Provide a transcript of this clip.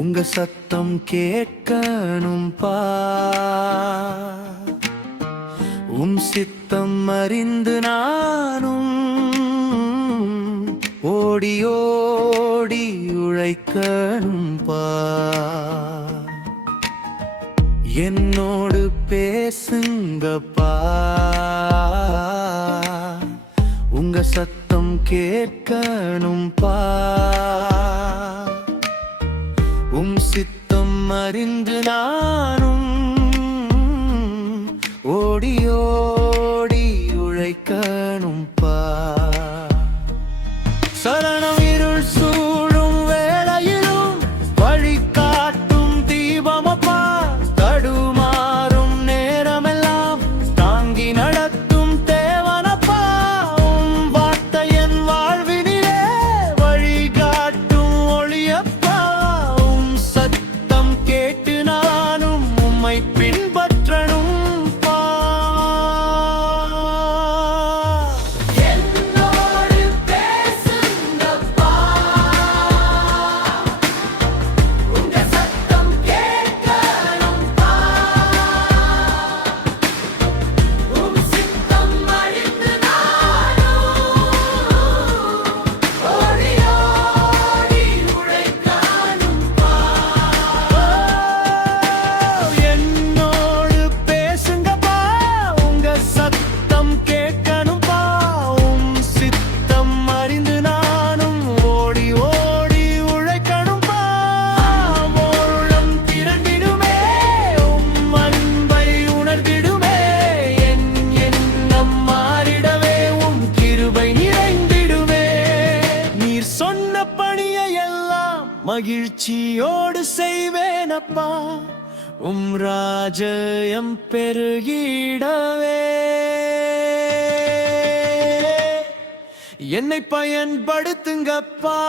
உங்க சத்தம் கேட்கணும் பா, சித்தம் அறிந்து நானும் ஓடி ஓடி உழைக்கணும் பா. என்னோடு பேசுங்கப்பா, உங்க சத்தம் கேட்கணும் பா. சித்தம் அறிந்து நானும் ஓடி ஓடி உழைக்கணும் பா. சரணம் இருள் சூழும் வேளையிலும் வழி காட்டும் தீபமப்பா. தடுமாறும் நேரமெல்லாம் தாங்கி நடத்தும் தேவனப்பா. வார்த்தை என் வாழ்வினிலே வழிகாட்டும் ஒளியப்பா. சத்தம் கேட்டு நானும் உம்மை பின்பற்றணும் பா. என்னோடு பேசுங்கப்பா, உங்க சத்தம் கேட்கணும் பா. சித்தம் அறிந்து நானும் ஓடி ஓடி உழைக்கணும் பா. என்னோடு பேசுங்கப்பா, உங்க சத்தம் கேட்கணும்பா. சித்தம் அறிந்து நானும் ஓடி ஓடி உழைக்கணும்பா. உள்ளம் திரண்டிடுமே, அன்பை உணர்ந்திடுமே. என் எண்ணம் மாறிடவே கிருபை நிறைந்திடுமே. நீர் சொன்ன பணியை எல்லாம் மகிழ்ச்சியோடு செய்வேனப்பா. ராஜ்யம் பெருகிடவே என்னை பயன்படுத்துங்கப்பா.